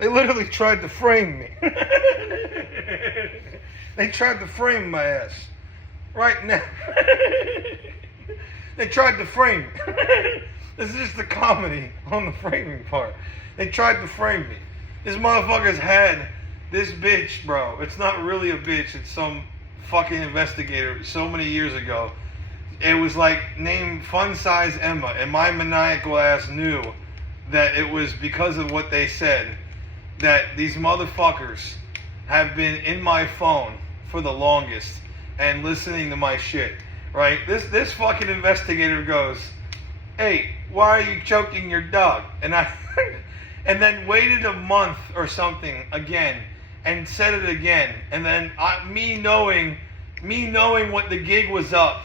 They literally tried to frame me. They tried to frame my ass. Right now. They tried to frame me. This is just the comedy on the framing part. They tried to frame me. This motherfucker's had this bitch, bro. It's not really a bitch. It's some fucking investigator so many years ago. It was like named Fun Size Emma, and my maniacal ass knew that it was because of what they said that these motherfuckers have been in my phone for the longest and listening to my shit, right? This fucking investigator goes, "Hey, why are you choking your dog?" And I and then waited a month or something again and said it again, and then me knowing what the gig was up,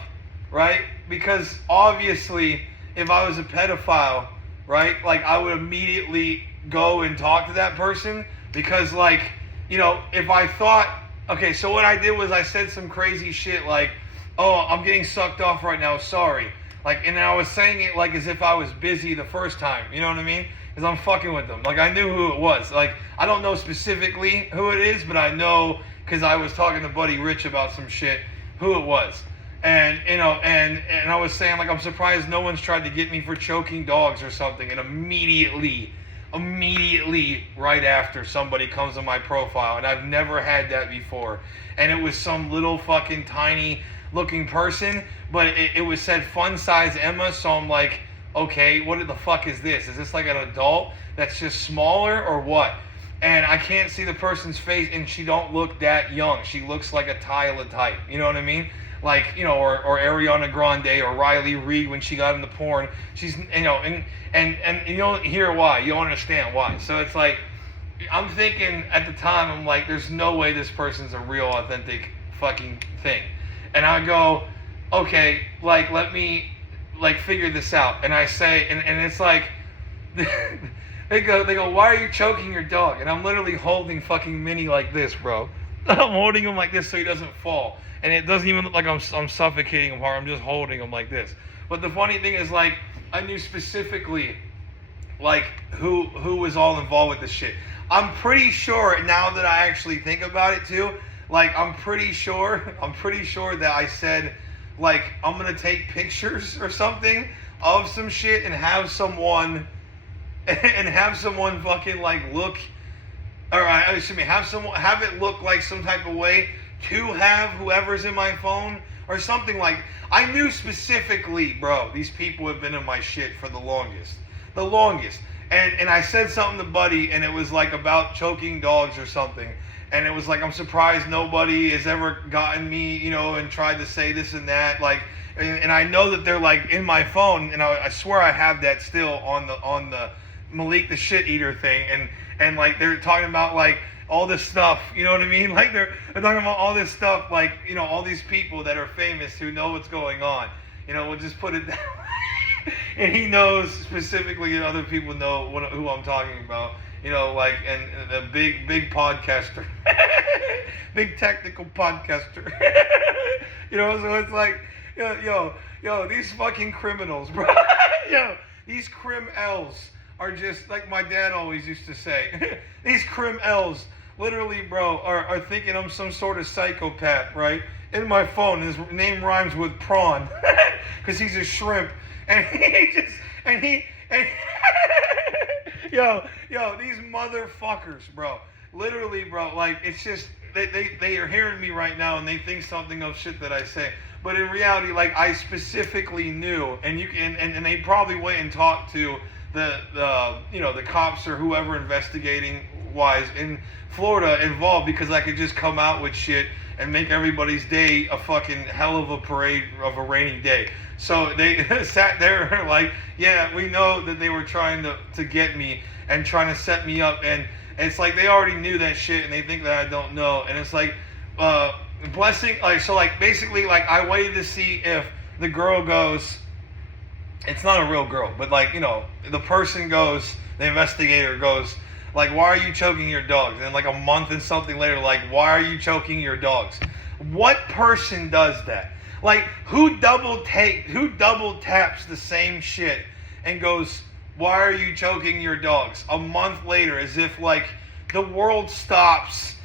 right? Because obviously if I was a pedophile, right, like I would immediately go and talk to that person, because like, you know, if I thought, okay, so what I did was I said some crazy shit like, "Oh, I'm getting sucked off right now, sorry." Like, and I was saying it like as if I was busy the first time, you know what I mean? Because I'm fucking with them. Like, I knew who it was. Like, I don't know specifically who it is, but I know because I was talking to Buddy Rich about some shit, who it was. And, you know, and I was saying, like, I'm surprised no one's tried to get me for choking dogs or something. And immediately, right after, somebody comes on my profile. And I've never had that before. And it was some little fucking tiny looking person, but it was said Fun Size Emma, so I'm like, okay, what the fuck is this? Is this like an adult that's just smaller or what? And I can't see the person's face, and she don't look that young. She looks like a Tyler type, you know what I mean? Like, you know, or Ariana Grande or Riley Reid when she got into porn. She's, you know, and you don't hear why. You don't understand why. So it's like, I'm thinking at the time, I'm like, there's no way this person's a real, authentic fucking thing. And I go, okay, like, let me, like, figure this out. And I say, and it's like, they go, "Why are you choking your dog?" And I'm literally holding fucking Minnie like this, bro. I'm holding him like this so he doesn't fall. And it doesn't even look like I'm suffocating him hard. I'm just holding him like this. But the funny thing is, like, I knew specifically, like, who was all involved with this shit. I'm pretty sure, now that I actually think about it too, like, I'm pretty sure that I said, like, I'm gonna take pictures or something of some shit and have someone fucking, like, look, or excuse me, have it look like some type of way to have whoever's in my phone or something. Like, I knew specifically, bro, these people have been in my shit for the longest. And I said something to Buddy, and it was like about choking dogs or something. And it was like, I'm surprised nobody has ever gotten me, you know, and tried to say this and that. Like, and I know that they're, like, in my phone, and I swear I have that still on the Malik the Shit Eater thing. And like, they're talking about, like, all this stuff, you know what I mean? Like, they're talking about all this stuff, like, you know, all these people that are famous who know what's going on. You know, we'll just put it that way. And he knows specifically, and other people know who I'm talking about. You know, like, and a big podcaster. Big technical podcaster. You know, so it's like, yo, these fucking criminals, bro. Yo, these crim-Ls are just, like my dad always used to say, these crim-Ls, literally, bro, are thinking I'm some sort of psychopath, right? In my phone, his name rhymes with prawn, because he's a shrimp. And yo, these motherfuckers, bro. Literally, bro, like, it's just, they are hearing me right now, and they think something of shit that I say. But in reality, like, I specifically knew, and you can, and they probably went and talked to the you know, the cops or whoever investigating wise in Florida involved, because I could just come out with shit and make everybody's day a fucking hell of a parade of a rainy day. So they sat there like, yeah, we know that they were trying to get me and trying to set me up, and it's like they already knew that shit and they think that I don't know. And it's like, blessing, like, so, like, basically, like, I waited to see if the girl goes, it's not a real girl, but, like, you know, the person goes, the investigator goes, like, "Why are you choking your dogs?" And like a month and something later, like, "Why are you choking your dogs?" What person does that? Like, who double taps the same shit and goes, "Why are you choking your dogs?" a month later, as if, like, the world stops.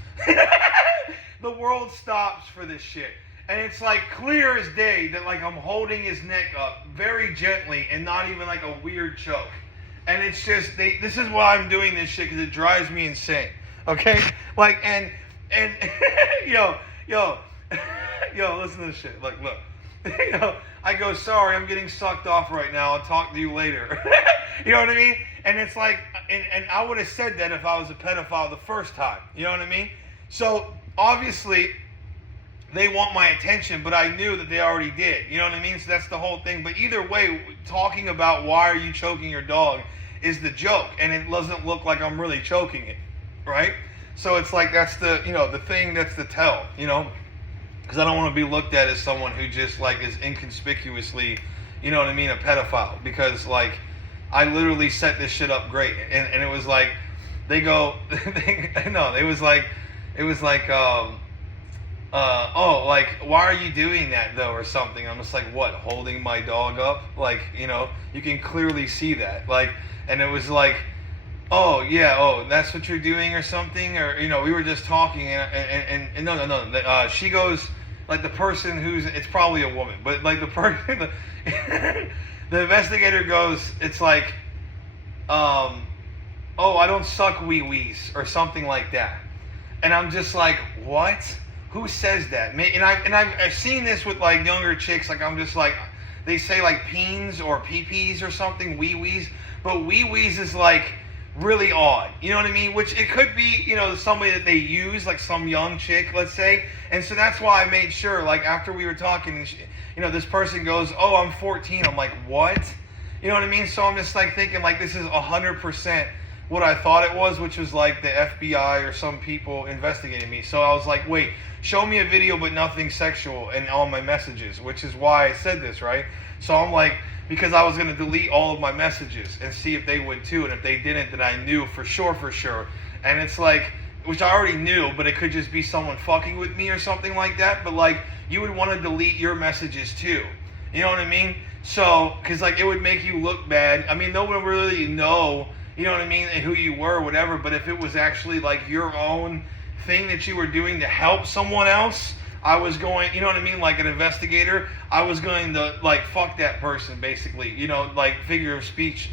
The world stops for this shit. And it's like clear as day that like I'm holding his neck up very gently and not even like a weird choke. And it's just, this is why I'm doing this shit, because it drives me insane. Okay? Like, and yo, listen to this shit. Look. I go, sorry, I'm getting sucked off right now. I'll talk to you later. You know what I mean? And it's like, and I would have said that if I was a pedophile the first time. You know what I mean? So, obviously, they want my attention, but I knew that they already did. You know what I mean? So that's the whole thing. But either way, talking about why are you choking your dog is the joke. And it doesn't look like I'm really choking it. Right? So it's like that's the, the thing that's the tell, because I don't want to be looked at as someone who just like is inconspicuously, you know what I mean, a pedophile. Because like I literally set this shit up great, and it was like they go, it was like, oh, like why are you doing that though, or something. I'm just like, what, holding my dog up? Like, you can clearly see that, like, and it was like, oh yeah, oh that's what you're doing or something, or we were just talking, and no, she goes, like the person who's, it's probably a woman, but like the person, the investigator goes, it's like, oh, I don't suck wee-wees or something like that, and I'm just like, what? Who says that? And I've seen this with like younger chicks, like I'm just like, they say like peens or pee-pees or something, wee-wees, but wee-wees is like really odd, you know what I mean? Which it could be, somebody that they use, like some young chick, let's say. And so that's why I made sure, like after we were talking, this person goes, oh, I'm 14. I'm like, what? You know what I mean? So I'm just like thinking like this is 100% what I thought it was, which was like the FBI or some people investigating me. So I was like, wait, show me a video but nothing sexual in all my messages, which is why I said this, right? So I'm like, because I was going to delete all of my messages and see if they would too, and if they didn't, then I knew for sure. And it's like, which I already knew, but it could just be someone fucking with me or something like that, but like, you would want to delete your messages too. You know what I mean? So, because like, it would make you look bad. I mean, no one really know, you know what I mean, who you were or whatever, but if it was actually like your own thing that you were doing to help someone else, I was going, you know what I mean, like an investigator, I was going to, like, fuck that person, basically, like, figure of speech,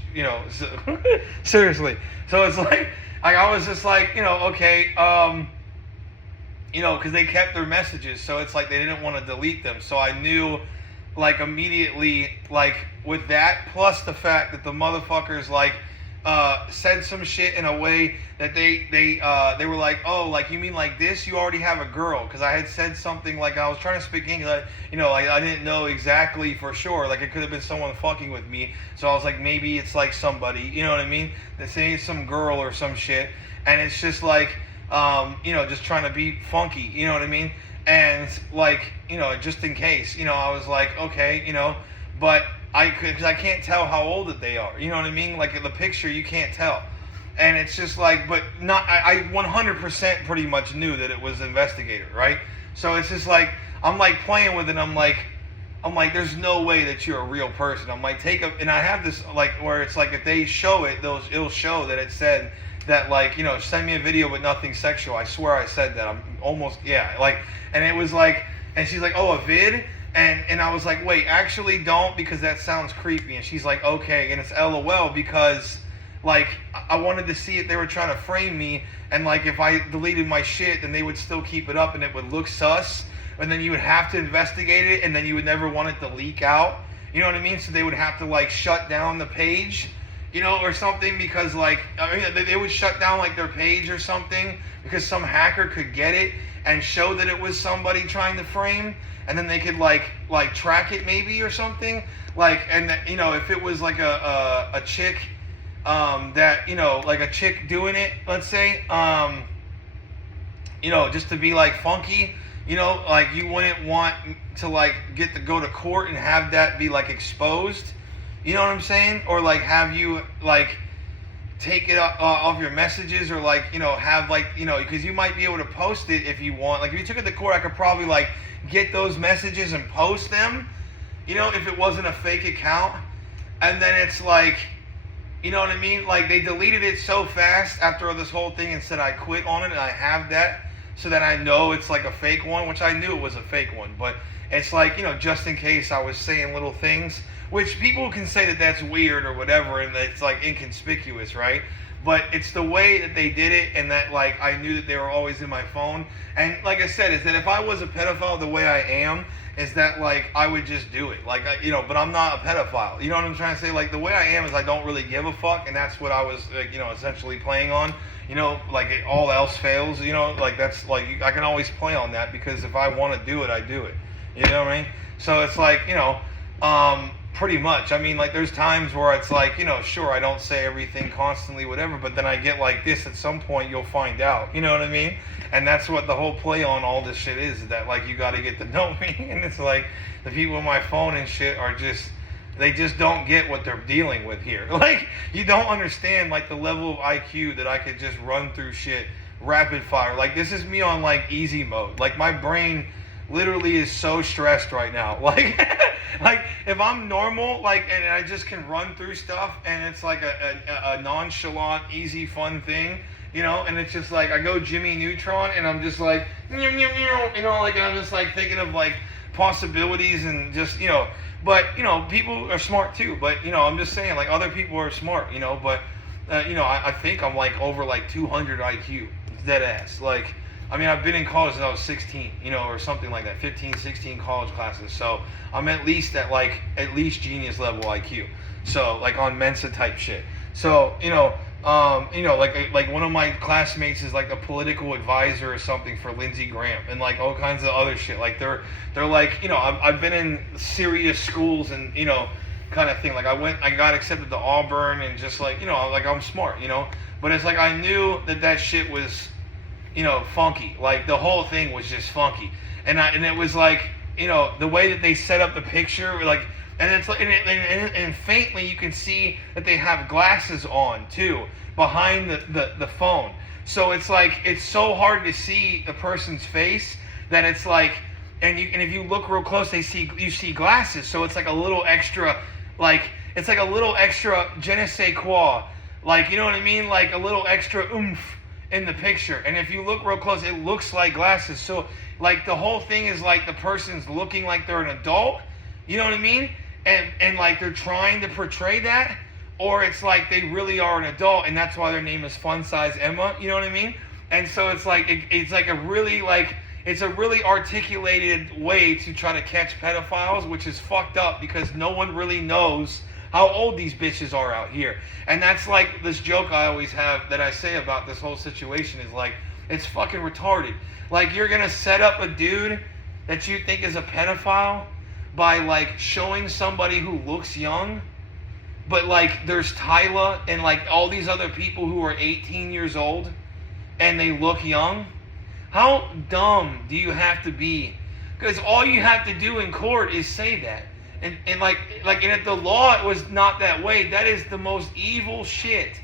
so, seriously. So it's like, I was just like, okay, because they kept their messages, so it's like they didn't want to delete them, so I knew, like, immediately, like, with that, plus the fact that the motherfuckers, like, said some shit in a way that they were like, oh, like, you mean like this? You already have a girl? Because I had said something like, I was trying to speak English, like I didn't know exactly for sure, like it could have been someone fucking with me, so I was like, maybe it's like somebody, you know what I mean? They say it's some girl or some shit, and it's just like, just trying to be funky, you know what I mean? And like, just in case, I was like, okay, but because I can't tell how old that they are, you know what I mean? Like in the picture, you can't tell, and it's just like, but not. I 100% pretty much knew that it was investigator, right? So it's just like I'm like playing with it. I'm like, there's no way that you're a real person. I'm like, and I have this like where it's like if they show it, it'll show that it said that, like, send me a video but nothing sexual. I swear I said that. I'm almost, yeah, like, and it was like, and she's like, oh, a vid. And I was like, wait, actually don't, because that sounds creepy. And she's like, okay. And it's LOL because, like, I wanted to see it. They were trying to frame me. And, like, if I deleted my shit, then they would still keep it up and it would look sus. And then you would have to investigate it. And then you would never want it to leak out. You know what I mean? So they would have to, like, shut down the page, or something. Because, like, I mean, they would shut down, like, their page or something. Because some hacker could get it and show that it was somebody trying to frame. And then they could like track it maybe or something, like, and if it was like a chick, that like a chick doing it, let's say, just to be like funky, like you wouldn't want to like go to court and have that be like exposed, you know what I'm saying, or like have you like take it off your messages, or like have like because you might be able to post it if you want. Like if you took it to court, I could probably like get those messages and post them, if it wasn't a fake account. And then it's like, You know what I mean? Like, they deleted it so fast after this whole thing and said I quit on it, and I have that so that I know it's like a fake one, which I knew it was a fake one. But it's like, just in case I was saying little things, which people can say that that's weird or whatever, and it's like inconspicuous, right? But it's the way that they did it, and that like I knew that they were always in my phone. And like I said, is that if I was a pedophile the way I am, is that like I would just do it, like but I'm not a pedophile. You know what I'm trying to say? Like the way I am is I don't really give a fuck, and that's what I was like, essentially playing on. Like all else fails. Like that's like I can always play on that because if I want to do it, I do it. You know what I mean? So it's like pretty much. I mean, like, there's times where it's like, sure, I don't say everything constantly, whatever, but then I get like this at some point, you'll find out. You know what I mean? And that's what the whole play on all this shit is, that, like, you got to get to know me. And it's like, the people on my phone and shit are just, they just don't get what they're dealing with here. Like, you don't understand, like, the level of IQ that I could just run through shit rapid fire. Like, this is me on, like, easy mode. Like, my brain literally is so stressed right now. Like, like if I'm normal, like, and I just can run through stuff, and it's like a nonchalant, easy, fun thing, and it's just like I go Jimmy Neutron, and I'm just like, like I'm just like thinking of like possibilities and just, but people are smart too. But I'm just saying, like, other people are smart, but I think I'm like over like 200 IQ, dead ass, like. I mean, I've been in college since I was 16, or something like that, 15, 16 college classes. So I'm at least genius level IQ. So like on Mensa type shit. So, like one of my classmates is like a political advisor or something for Lindsey Graham and like all kinds of other shit. Like they're like, I've been in serious schools and, kind of thing. Like I got accepted to Auburn and just like, like I'm smart, but it's like I knew that shit was, funky. Like the whole thing was just funky, and it was like, the way that they set up the picture, like, and it's like, and faintly you can see that they have glasses on too behind the phone. So it's like it's so hard to see the person's face that it's like, and if you look real close, you see glasses. So it's like a little extra, like it's like a little extra je ne sais quoi, like, you know what I mean, like a little extra oomph in the picture. And if you look real close, it looks like glasses. So like the whole thing is like the person's looking like they're an adult, you know what I mean, and like they're trying to portray that, or it's like they really are an adult and that's why their name is Fun Size Emma, you know what I mean. And so it's like it's like a really articulated way to try to catch pedophiles, which is fucked up because no one really knows how old these bitches are out here. And that's like this joke I always have that I say about this whole situation is like, it's fucking retarded. Like, you're gonna set up a dude that you think is a pedophile by like showing somebody who looks young, but like there's Tyla and like all these other people who are 18 years old and they look young. How dumb do you have to be? Because all you have to do in court is say that. And if the law was not that way, that is the most evil shit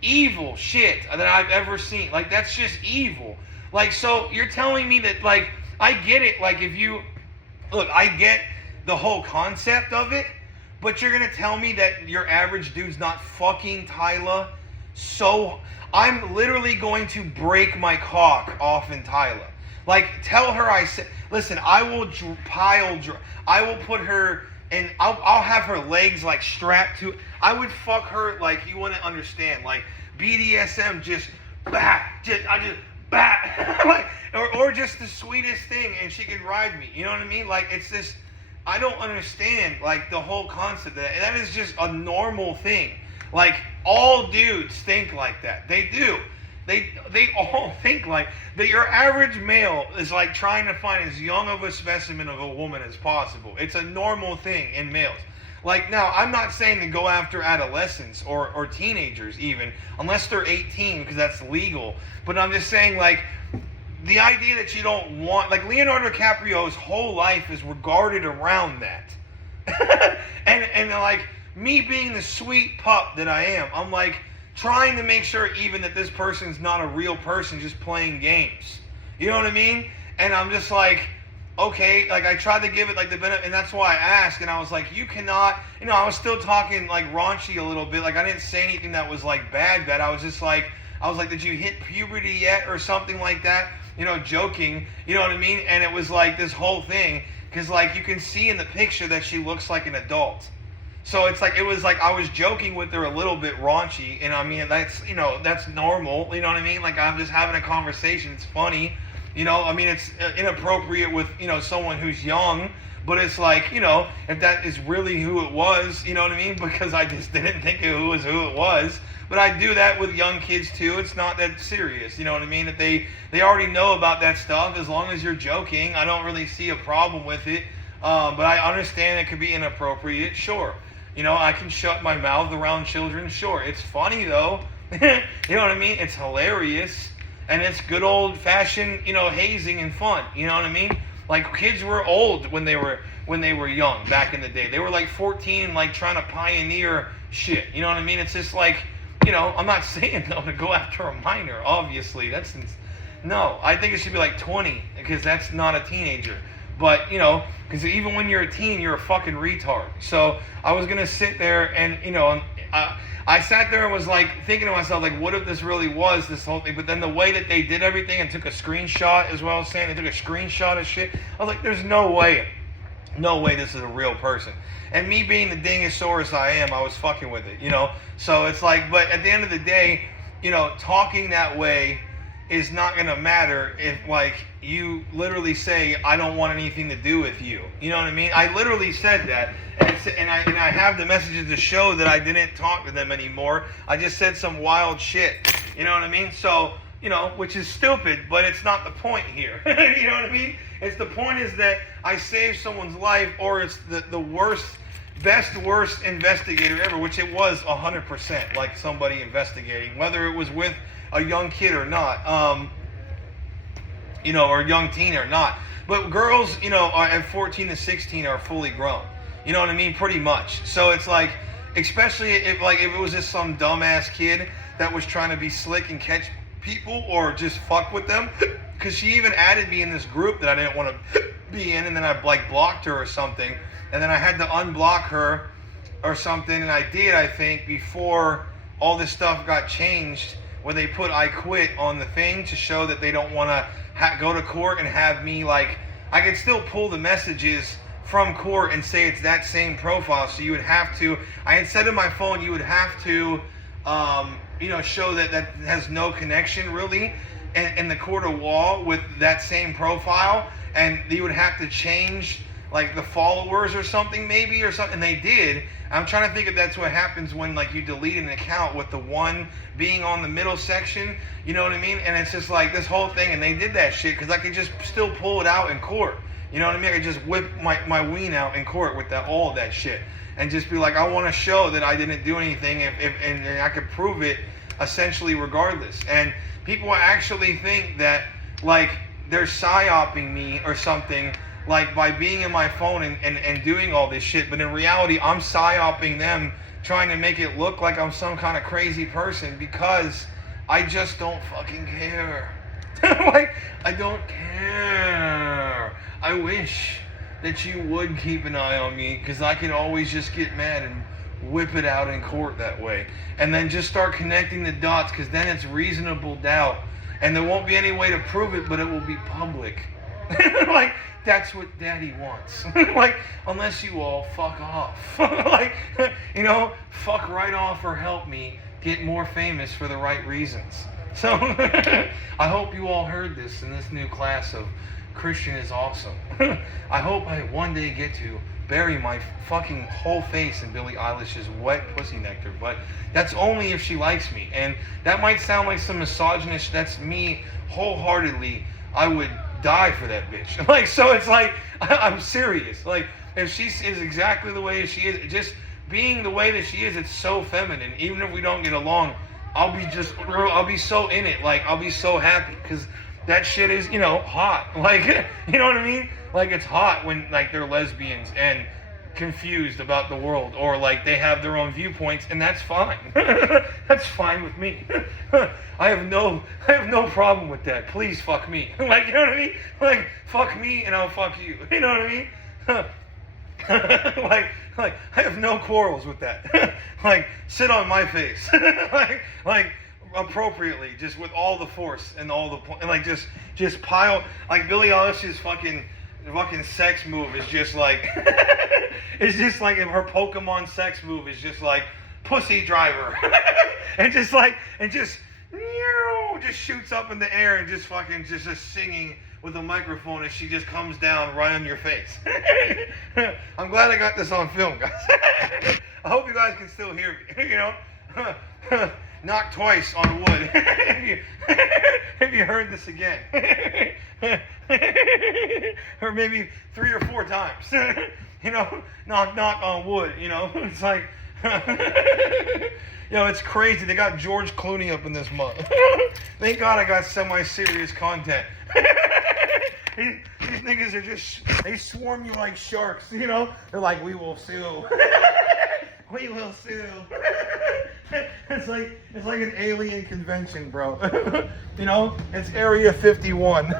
that I've ever seen. Like, that's just evil. Like, so you're telling me that, like, I get it. Like, I get the whole concept of it, but you're gonna tell me that your average dude's not fucking Tyla. So I'm literally going to break my cock off in Tyla. Like, tell her I said, listen, I will put her, and I'll have her legs, like, strapped to, I would fuck her, like, you wouldn't understand, like, BDSM, like, or just the sweetest thing, and she could ride me, you know what I mean? Like, it's this, I don't understand, like, the whole concept of that. That is just a normal thing. Like, all dudes think like that. They do. They all think like that. Your average male is like trying to find as young of a specimen of a woman as possible. It's a normal thing in males. Like, now, I'm not saying to go after adolescents or teenagers even, unless they're 18, because that's legal. But I'm just saying, like, the idea that you don't want, like, Leonardo DiCaprio's whole life is regarded around that. and like, me being the sweet pup that I am, I'm like, trying to make sure even that this person's not a real person just playing games. You know what I mean? And I'm just like, okay, like I tried to give it like the benefit, and that's why I asked, and I was like, you cannot, I was still talking like raunchy a little bit, like I didn't say anything that was like bad, I was just like, did you hit puberty yet or something like that, joking, you know what I mean, and it was like this whole thing, because like you can see in the picture that she looks like an adult. So it's like, it was like I was joking with her a little bit raunchy, and I mean, that's, that's normal, you know what I mean? Like, I'm just having a conversation, it's funny, I mean, it's inappropriate with, someone who's young, but it's like, if that is really who it was, you know what I mean? Because I just didn't think it was who it was. But I do that with young kids too. It's not that serious, you know what I mean? That they already know about that stuff. As long as you're joking, I don't really see a problem with it. But I understand it could be inappropriate, sure. I can shut my mouth around children, sure. It's funny though. You know what I mean? It's hilarious. And it's good old-fashioned, hazing and fun. You know what I mean? Like, kids were old when they were young back in the day. They were like 14, like trying to pioneer shit. You know what I mean? It's just like, I'm not saying though to go after a minor. Obviously, no. I think it should be like 20 because that's not a teenager. But because even when you're a teen, you're a fucking retard. So I was gonna sit there and I sat there and was like thinking to myself, like, what if this really was this whole thing? But then the way that they did everything and took a screenshot, as well as saying they took a screenshot of shit, I was like, there's no way this is a real person. And me being the dingosaurus I am, I was fucking with it, So it's like, but at the end of the day, talking that way is not going to matter if, like, you literally say, I don't want anything to do with you. You know what I mean? I literally said that. And I have the messages to show that I didn't talk to them anymore. I just said some wild shit. You know what I mean? So, which is stupid, but it's not the point here. You know what I mean? The point is that I saved someone's life, or it's the worst investigator ever, which it was 100%, like somebody investigating, whether it was with a young kid or not, or a young teen or not. But girls, at 14 to 16 are fully grown. You know what I mean? Pretty much. So it's like, especially if it was just some dumbass kid that was trying to be slick and catch people or just fuck with them. Because she even added me in this group that I didn't want to be in, and then I like blocked her or something. And then I had to unblock her or something, and I did, I think, before all this stuff got changed, where they put I quit on the thing to show that they don't want to go to court and have me, like, I could still pull the messages from court and say it's that same profile. So you would have to, I had said in my phone, you would have to, show that has no connection really in the court of law with that same profile. And you would have to change like the followers or something maybe or something. And they did. I'm trying to think if that's what happens when like you delete an account with the one being on the middle section. You know what I mean? And it's just like this whole thing. And they did that shit because I could just still pull it out in court. You know what I mean? I could just whip my ween out in court with all of that shit. And just be like, I want to show that I didn't do anything and I could prove it essentially regardless. And people actually think that like they're psyoping me or something like by being in my phone and doing all this shit. But in reality, I'm psyoping them, trying to make it look like I'm some kind of crazy person because I just don't fucking care. Like, I don't care. I wish that you would keep an eye on me because I can always just get mad and whip it out in court that way. And then just start connecting the dots because then it's reasonable doubt. And there won't be any way to prove it, but it will be public. Like, that's what daddy wants. Like, unless you all fuck off. Like, fuck right off or help me get more famous for the right reasons. So, I hope you all heard this in this new class of Christian is awesome. I hope I one day get to bury my fucking whole face in Billie Eilish's wet pussy nectar, but that's only if she likes me. And that might sound like some misogynist, that's me wholeheartedly. I would die for that bitch. Like, so it's like, I'm serious. Like, if she is exactly the way she is, just being the way that she is, it's so feminine. Even if we don't get along, I'll be so in it. Like, I'll be so happy because that shit is, hot. Like, you know what I mean? Like, it's hot when, like, they're lesbians and confused about the world, or like they have their own viewpoints, and that's fine. That's fine with me. I have no problem with that. Please fuck me. Like, you know what I mean? Like, fuck me and I'll fuck you. You know what I mean? like I have no quarrels with that. Like, sit on my face. like appropriately, just with all the force and all the and like just pile. Like Billie Eilish's fucking sex move is just like it's just like her Pokemon sex move is just like pussy driver. and just shoots up in the air and just fucking just singing with a microphone as she just comes down right on your face. I'm glad I got this on film, guys. I hope you guys can still hear me. You know, knock twice on wood. If you heard this again, or maybe 3 or 4 times. You know, knock on wood. You know, it's like. Yo, it's crazy. They got George Clooney up in this month. Thank God I got semi-serious content. These niggas are just, they swarm you like sharks, you know? They're like, we will sue. We will sue. It's like an alien convention, bro. You know? It's Area 51.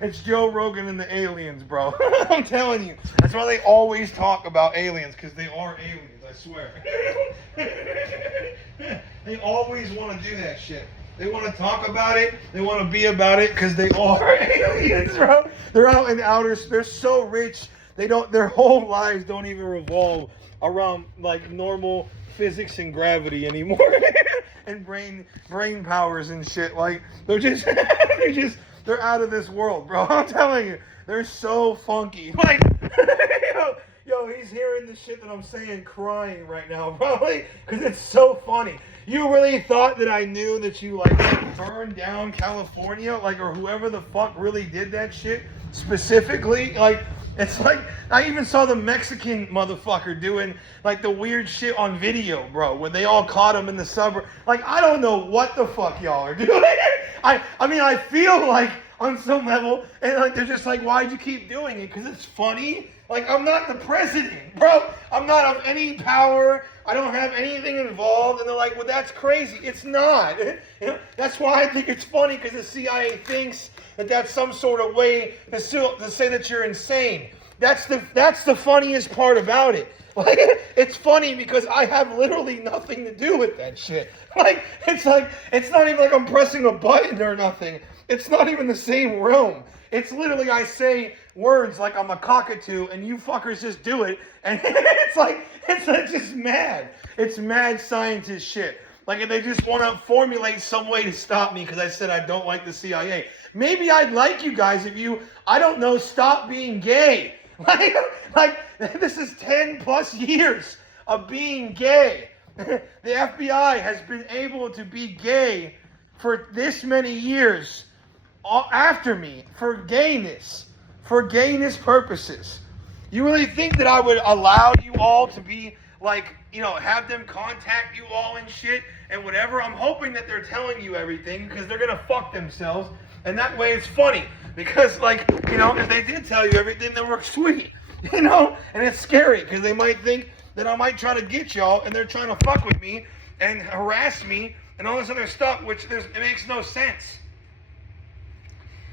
It's Joe Rogan and the aliens, bro. I'm telling you. That's why they always talk about aliens, because they are aliens. I swear. They always want to do that shit. They want to talk about it. They want to be about it because they are aliens, bro. They're out in outer space. They're so rich. Their whole lives don't even revolve around like normal physics and gravity anymore. And brain powers and shit. Like they're out of this world, bro. I'm telling you. They're so funky. Like Yo, he's hearing the shit that I'm saying crying right now, probably, because it's so funny. You really thought that I knew that you, like, burned down California, like, or whoever the fuck really did that shit, specifically? Like, it's like, I even saw the Mexican motherfucker doing, like, the weird shit on video, bro, when they all caught him in the suburb. Like, I don't know what the fuck y'all are doing. I mean, I feel like, on some level, and like, they're just like, why'd you keep doing it? Because it's funny? Like, I'm not the president, bro. I'm not of any power. I don't have anything involved. And they're like, well, that's crazy. It's not. You know, that's why I think it's funny, because the CIA thinks that that's some sort of way to say that you're insane. That's the funniest part about it. Like, it's funny because I have literally nothing to do with that shit. Like, it's not even like I'm pressing a button or nothing. It's not even the same realm. It's literally I say words like I'm a cockatoo and you fuckers just do it, and it's just mad. It's mad scientist shit. Like, they just want to formulate some way to stop me because I said I don't like the CIA. Maybe I'd like you guys if you, I don't know, stop being gay. Like this is 10 plus years of being gay. The FBI has been able to be gay for this many years after me for gayness purposes. You really think that I would allow you all to be like, you know, have them contact you all and shit and whatever? I'm hoping that they're telling you everything because they're gonna fuck themselves, and that way it's funny because, like, you know, if they did tell you everything, they were sweet, you know, and it's scary because they might think that I might try to get y'all and they're trying to fuck with me and harass me and all this other stuff, which it makes no sense.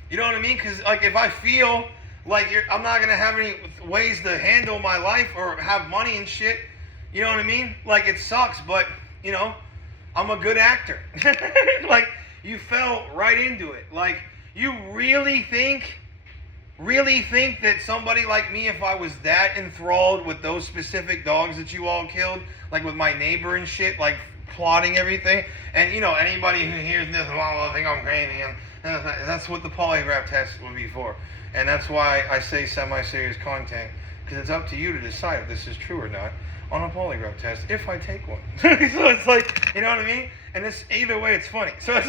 You know what I mean? Because, like, if I feel like I'm not going to have any ways to handle my life or have money and shit, you know what I mean? Like, it sucks, but, you know, I'm a good actor. Like, you fell right into it. Like, you really think that somebody like me, if I was that enthralled with those specific dogs that you all killed, like with my neighbor and shit, like plotting everything, and, you know, anybody who hears this, well, I think I'm crazy, and that's what the polygraph test would be for. And that's why I say semi-serious content, because it's up to you to decide if this is true or not on a polygraph test, if I take one. So it's like, you know what I mean? And it's either way, it's funny. So it's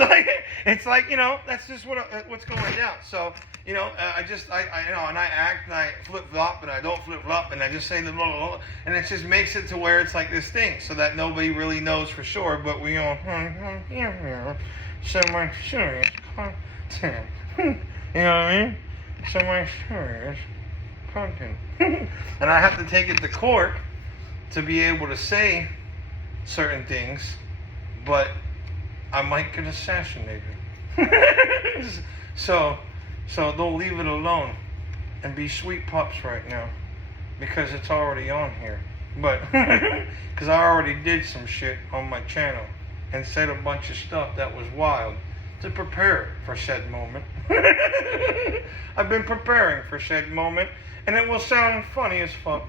like, you know, that's just what's going down. So, you know, I you know, and I act and I flip-flop and I don't flip-flop and I just say the blah, blah, blah, and it just makes it to where it's like this thing, so that nobody really knows for sure, but we all, semi-serious content. You know what I mean? Semi-serious content. And I have to take it to court to be able to say certain things, but I might get assassinated. So they'll leave it alone and be sweet pups right now because it's already on here. But because I already did some shit on my channel and said a bunch of stuff that was wild to prepare for said moment. I've been preparing for said moment, and it will sound funny as fuck.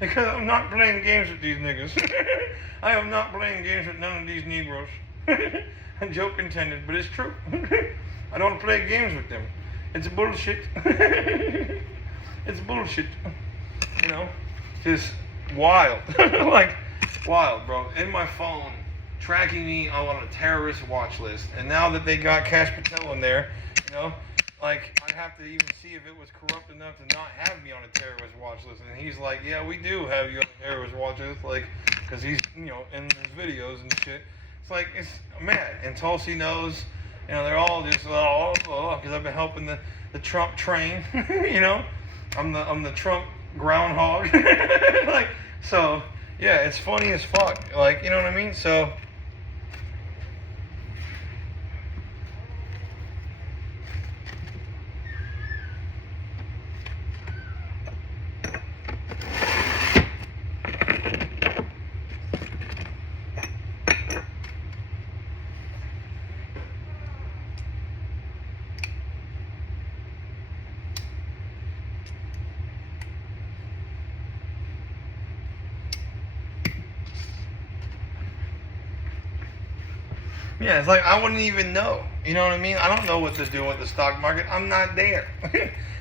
Because I'm not playing games with these niggas. I am not playing games with none of these Negroes. A joke intended, but it's true. I don't play games with them. It's bullshit. It's bullshit. You know? Just wild. Like, wild, bro. In my phone, tracking me on a terrorist watch list. And now that they got Kash Patel in there, you know, like, I have to even see if it was corrupt enough to not have me on a terrorist watch list. And he's like, yeah, we do have you on a terrorist watch list. Like, because he's, you know, in his videos and shit. It's like, it's mad. And Tulsi knows, you know, they're all just, because I've been helping the Trump train, you know. I'm the Trump groundhog. Like, so, yeah, it's funny as fuck. Like, you know what I mean? So, yeah, it's like I wouldn't even know. You know what I mean? I don't know what they're doing with the stock market. I'm not there.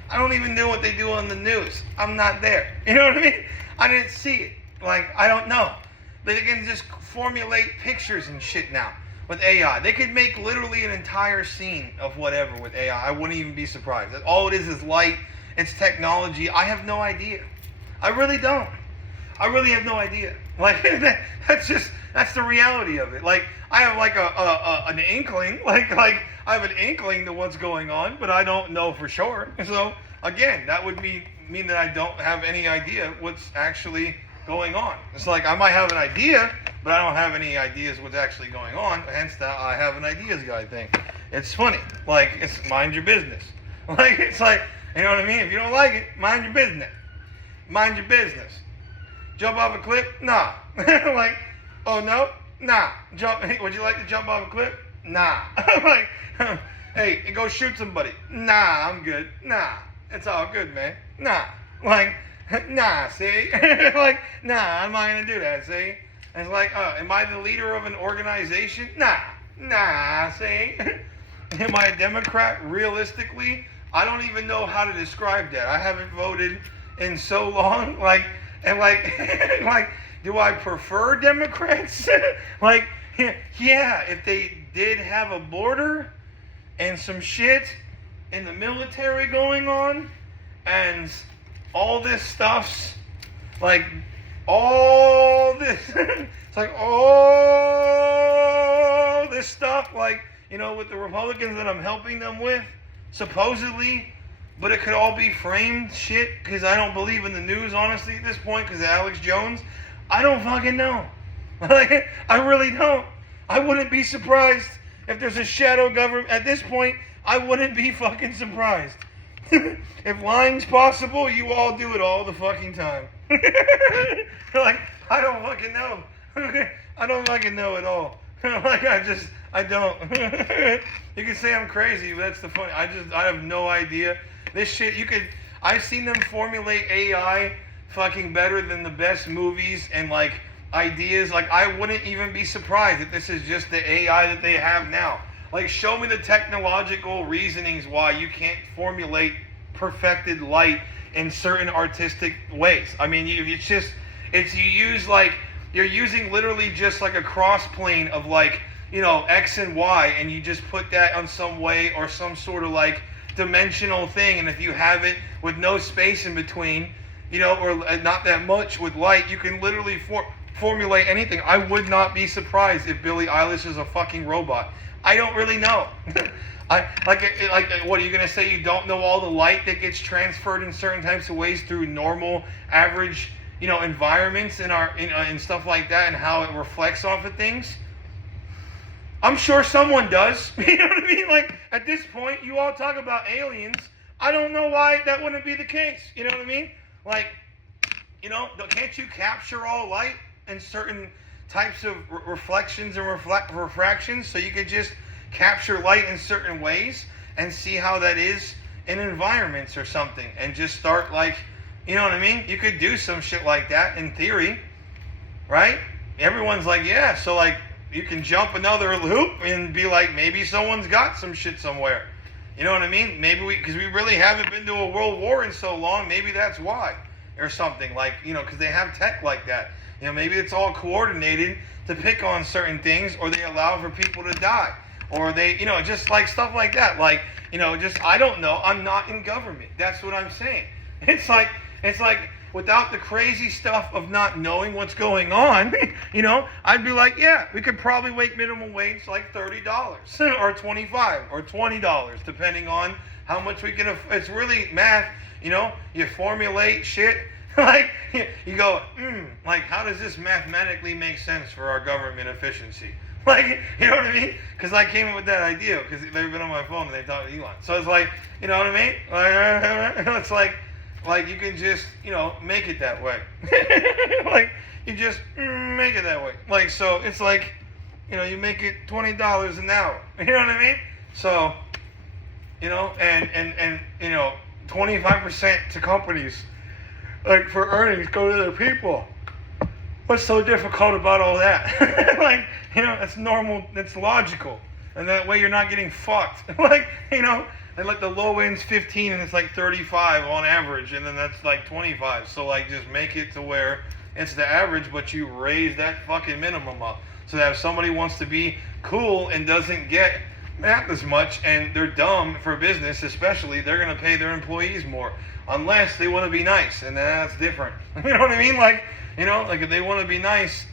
I don't even know what they do on the news. I'm not there. You know what I mean? I didn't see it. Like, I don't know. They can just formulate pictures and shit now with AI. They could make literally an entire scene of whatever with AI. I wouldn't even be surprised. All it is light. It's technology. I have no idea. I really don't. I really have no idea. Like, that's the reality of it. Like, I have like an inkling, like I have an inkling to what's going on, but I don't know for sure. So again, that would mean that I don't have any idea what's actually going on. It's like I might have an idea, but I don't have any ideas what's actually going on. Hence, that I have an ideas guy thing. It's funny. Like, it's mind your business. Like, it's like, you know what I mean? If you don't like it, mind your business. Mind your business. Jump off a cliff? Nah. Like, oh no? Nah. Hey, would you like to jump off a cliff? Nah. I'm like, hey, go shoot somebody. Nah, I'm good. Nah. It's all good, man. Nah. Like, nah, see? Like, nah, I'm not gonna do that, see? And it's like, am I the leader of an organization? Nah. Nah, see? Am I a Democrat? Realistically, I don't even know how to describe that. I haven't voted in so long. Like, and like, like, do I prefer Democrats? Like, yeah, if they did have a border and some shit in the military going on and all this stuff's like all this it's like all this stuff, like, you know, with the Republicans that I'm helping them with, supposedly, but it could all be framed shit because I don't believe in the news, honestly, at this point, because of Alex Jones. I don't fucking know. Like, I really don't. I wouldn't be surprised if there's a shadow government. At this point, I wouldn't be fucking surprised. If lying's possible, you all do it all the fucking time. Like, I don't fucking know. I don't fucking know at all. Like, I don't. You can say I'm crazy, but that's the funny. I have no idea. This shit, I've seen them formulate AI fucking better than the best movies and, like, ideas. Like, I wouldn't even be surprised if this is just the AI that they have now. Like, show me the technological reasonings why you can't formulate perfected light in certain artistic ways. I mean, you're using literally just like a cross plane of, like, you know, X and Y, and you just put that on some way or some sort of like dimensional thing, and if you have it with no space in between, you know, or not that much with light, you can literally formulate anything. I would not be surprised if Billie Eilish is a fucking robot. I don't really know. What are you gonna say? You don't know all the light that gets transferred in certain types of ways through normal, average, environments and stuff like that, and how it reflects off of things? I'm sure someone does. You know what I mean? Like, at this point, you all talk about aliens. I don't know why that wouldn't be the case. You know what I mean? Like, can't you capture all light in certain types of reflections and refractions? So you could just capture light in certain ways and see how that is in environments or something, and just start, like, you know what I mean? You could do some shit like that in theory, right? Everyone's like, yeah, so like you can jump another hoop and be like, maybe someone's got some shit somewhere. You know what I mean? Maybe because we really haven't been to a world war in so long, maybe that's why. Or something, like, because they have tech like that. Maybe it's all coordinated to pick on certain things, or they allow for people to die. Or they, just like stuff like that. Like, I don't know. I'm not in government. That's what I'm saying. It's like without the crazy stuff of not knowing what's going on, I'd be like, yeah, we could probably make minimum wage like $30 or $25 or $20, depending on how much we can. It's really math. You formulate shit. Like, you go, like, how does this mathematically make sense for our government efficiency? Like, you know what I mean? Because I came up with that idea, because they've been on my phone and they talked to Elon. So it's like, you know what I mean? Like, it's like you can just, make it that way. Like, you just make it that way. Like, so it's like, you make it $20 an hour. You know what I mean? So, and 25% to companies, like, for earnings go to the people. What's so difficult about all that? Like, it's normal, it's logical. And that way you're not getting fucked. Like, and like the low end's 15 and it's like 35 on average, and then that's like 25. So like, just make it to where it's the average, but you raise that fucking minimum up. So that if somebody wants to be cool and doesn't get math as much, and they're dumb for business especially, they're going to pay their employees more. Unless they want to be nice, and then that's different. You know what I mean? Like, like if they want to be nice,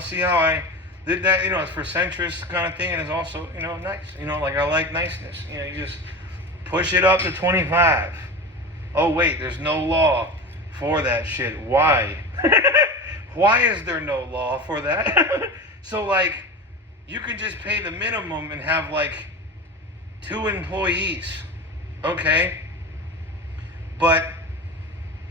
see how I did that, it's for centrist kind of thing, and it's also, nice. Like, I like niceness. You just push it up to 25. Oh, wait, there's no law for that shit. Why? Why is there no law for that? So, like, you can just pay the minimum and have, like, 2 employees. Okay? But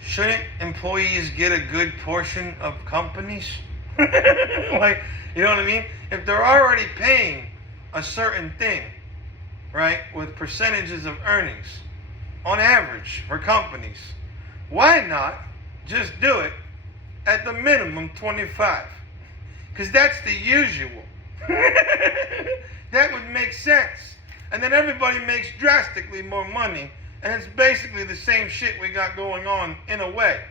shouldn't employees get a good portion of companies? Like, you know what I mean? If they're already paying a certain thing, right, with percentages of earnings, on average, for companies, why not just do it at the minimum 25? Because that's the usual. That would make sense. And then everybody makes drastically more money. And it's basically the same shit we got going on in a way.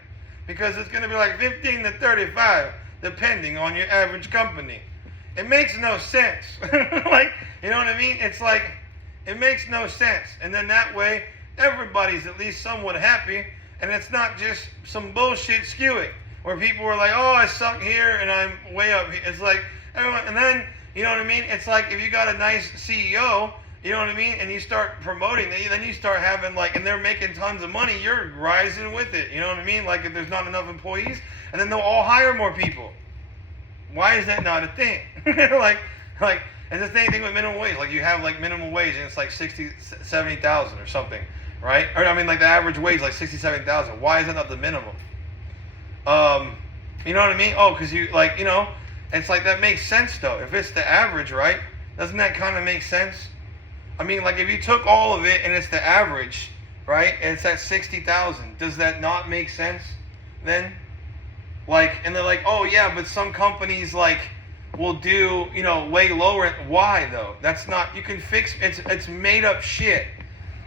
Because it's going to be like 15 to 35, depending on your average company. It makes no sense. Like, you know what I mean? It's like, it makes no sense. And then that way, everybody's at least somewhat happy. And it's not just some bullshit skewing. Where people are like, oh, I suck here and I'm way up here. It's like, everyone, and then, you know what I mean? It's like, if you got a nice CEO, you know what I mean? And you start promoting, then you start having, like, and they're making tons of money, you're rising with it. You know what I mean? Like, if there's not enough employees, and then they'll all hire more people. Why is that not a thing? like, it's the same thing with minimum wage. Like, you have, like, minimum wage, and it's like 70,000 or something, right? Or, I mean, like, the average wage, like 67,000. Why is that not the minimum? You know what I mean? Oh, because you, like, it's like, that makes sense, though. If it's the average, right? Doesn't that kind of make sense? I mean, like, if you took all of it and it's the average, right, and it's at 60,000, does that not make sense then? Like, and they're like, oh, yeah, but some companies, like, will do, way lower. Why, though? That's not, you can fix, it's made up shit.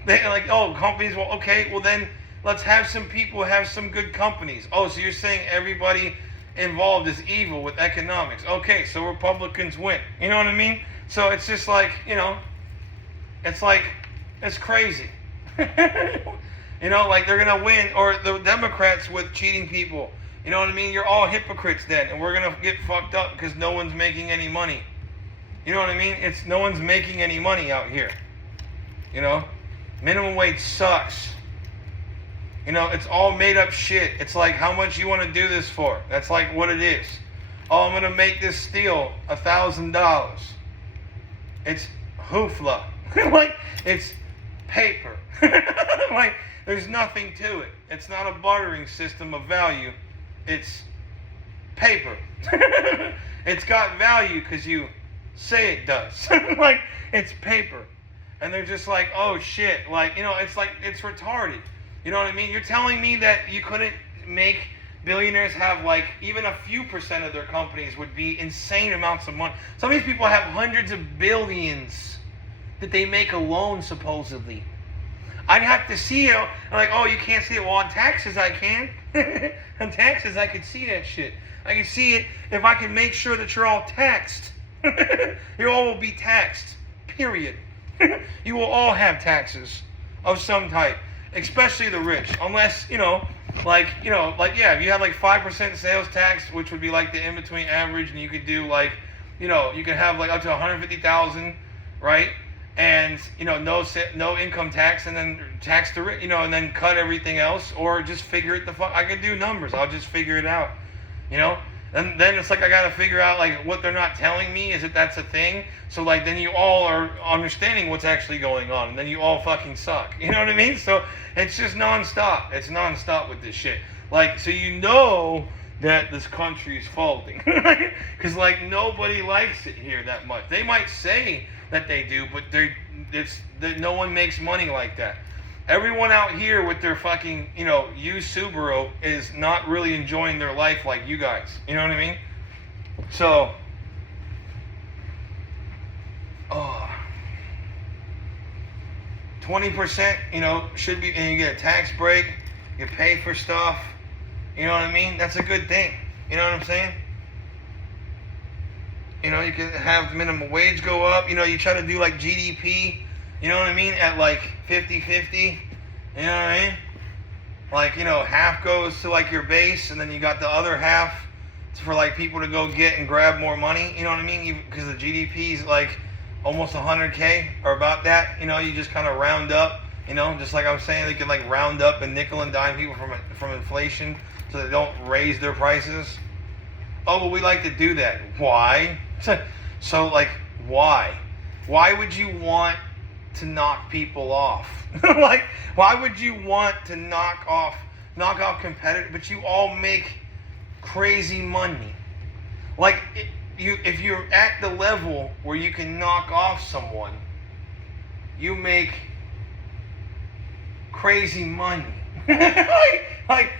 They're like, oh, companies, well, okay, well, then let's have some people have some good companies. Oh, so you're saying everybody involved is evil with economics. Okay, so Republicans win. You know what I mean? So it's just like, it's like, it's crazy. Like, they're going to win, or the Democrats with cheating people. You know what I mean? You're all hypocrites then, and we're going to get fucked up because no one's making any money. You know what I mean? No one's making any money out here. You know, minimum wage sucks. You know, it's all made up shit. It's like, how much you want to do this for? That's like what it is. Oh, I'm gonna make this steel $1,000. It's hoofla. Like, it's paper. Like, there's nothing to it. It's not a bartering system of value. It's paper. It's got value because you say it does. Like, it's paper. And they're just like, oh shit. Like, you know, it's like, it's retarded. You know what I mean? You're telling me that you couldn't make billionaires have like even a few percent of their companies would be insane amounts of money. Some of these people have hundreds of billions that they make alone, supposedly. I'd have to see it. I'm like, oh, you can't see it. Well, on taxes, I can. On taxes, I could see that shit. I can see it if I can make sure that you're all taxed. You all will be taxed. Period. You will all have taxes of some type, especially the rich. Unless, yeah, if you had like 5% sales tax, which would be like the in-between average, and you could do like, you could have like up to 150,000, right? And no income tax, and then tax the rich, and then cut everything else, or just figure it the fuck. I can do numbers. I'll just figure it out, And then it's like I gotta figure out like what they're not telling me is that that's a thing. So like then you all are understanding what's actually going on, and then you all fucking suck. You know what I mean? So it's just nonstop. It's nonstop with this shit. Like, so that this country is folding, because like nobody likes it here that much. They might say that they do, but no one makes money like that. Everyone out here with their fucking, used Subaru is not really enjoying their life like you guys. You know what I mean? So, 20%, should be, and you get a tax break, you pay for stuff. You know what I mean? That's a good thing. You know what I'm saying? You can have the minimum wage go up. You try to do like GDP. You know what I mean? At like 50-50. You know what I mean? Like, half goes to like your base, and then you got the other half for like people to go get and grab more money. You know what I mean? Because the GDP is like almost 100K or about that. You just kind of round up. Just like I was saying, they can like round up and nickel and dime people from inflation so they don't raise their prices. Oh, but we like to do that. Why? So like, why? Why would you want to knock people off? Like, why would you want to knock off competitors? But you all make crazy money. Like, if you're at the level where you can knock off someone, you make crazy money. like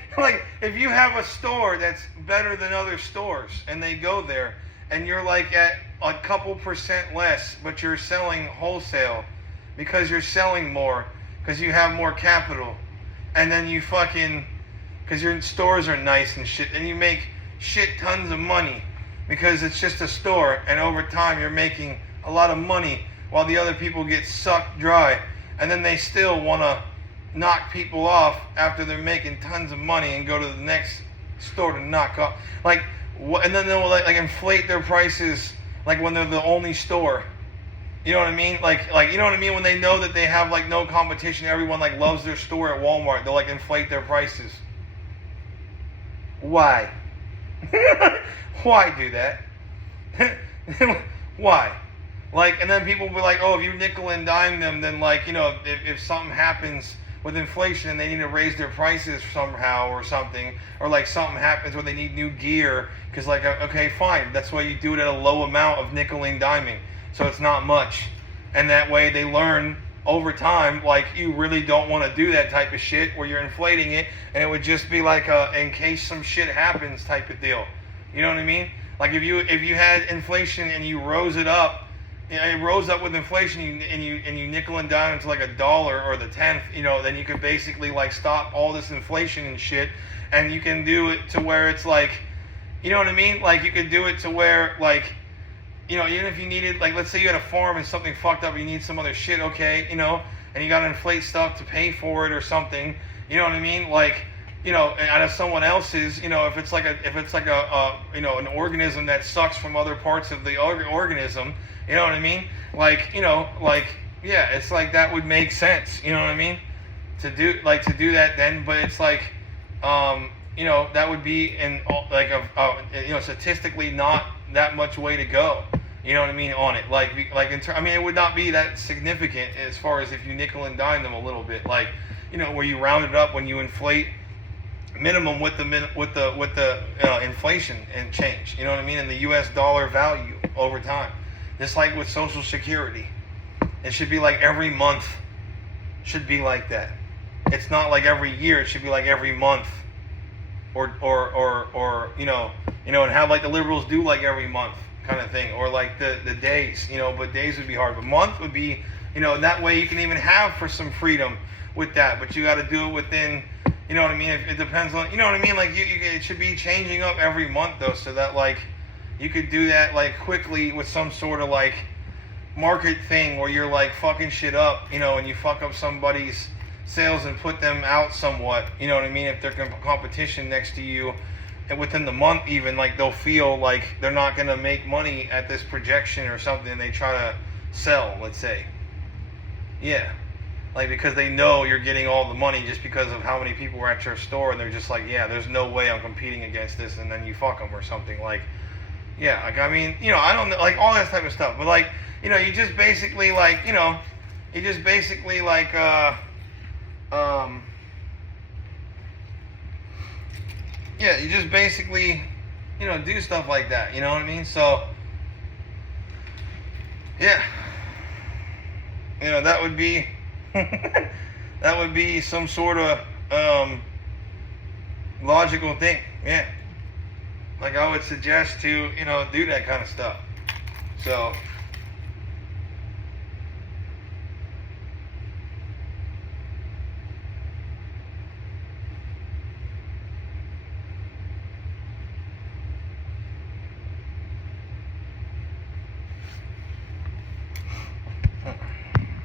if you have a store that's better than other stores, and they go there, and you're like at a couple percent less, but you're selling wholesale because you're selling more, because you have more capital, and then you because your stores are nice and shit, and you make shit tons of money because it's just a store, and over time you're making a lot of money while the other people get sucked dry, and then they still want to knock people off after they're making tons of money and go to the next store to knock off. And then they'll like inflate their prices like when they're the only store. You know what I mean? Like you know what I mean? When they know that they have like no competition, everyone like loves their store at Walmart, they'll like inflate their prices. Why? Why do that? Why? Like, and then people will be like, oh, if you nickel and dime them, then like, if something happens with inflation and they need to raise their prices somehow or something, or like something happens where they need new gear, because like, okay, fine, that's why you do it at a low amount of nickel and diming, so it's not much, and that way they learn over time, like, you really don't want to do that type of shit where you're inflating it, and it would just be like in case some shit happens type of deal. You know what I mean? Like if you had inflation and you rose it up, it rose up with inflation, and you nickel and dime to like $1 or the 10th, then you could basically like stop all this inflation and shit, and you can do it to where it's like, you know what I mean? Like you could do it to where like, even if you needed, like, let's say you had a farm and something fucked up, you need some other shit, okay, and you gotta inflate stuff to pay for it or something, you know what I mean? Like, out of someone else's, if it's like an organism that sucks from other parts of the organism, you know what I mean? Like, yeah, it's like that would make sense. You know what I mean? To do that then, but it's like, that would be like statistically not that much way to go. You know what I mean on it? It would not be that significant as far as if you nickel and dime them a little bit, like, where you round it up when you inflate minimum with the inflation and change. You know what I mean? And the U.S. dollar value over time. Just like with Social Security, it should be like every month should be like that. It's not like every year. It should be like every month, or and have like the liberals do like every month kind of thing, or like the days, but days would be hard. But month would be, that way you can even have for some freedom with that. But you got to do it within, you know what I mean? It depends on, you know what I mean? Like it should be changing up every month though, so that like you could do that like quickly with some sort of like market thing where you're like fucking shit up, and you fuck up somebody's sales and put them out somewhat, you know what I mean? If they're competition next to you, and within the month even, like they'll feel like they're not going to make money at this projection or something, and they try to sell, let's say. Yeah. Like, because they know you're getting all the money just because of how many people were at your store, and they're just like, yeah, there's no way I'm competing against this, and then you fuck them or something. Like, yeah, like, I mean, I don't know, like, all that type of stuff. But, like, you just basically, like, yeah, you just basically, do stuff like that, you know what I mean? So, yeah, that would be, that would be some sort of, logical thing, yeah. Like, I would suggest to, do that kind of stuff. So,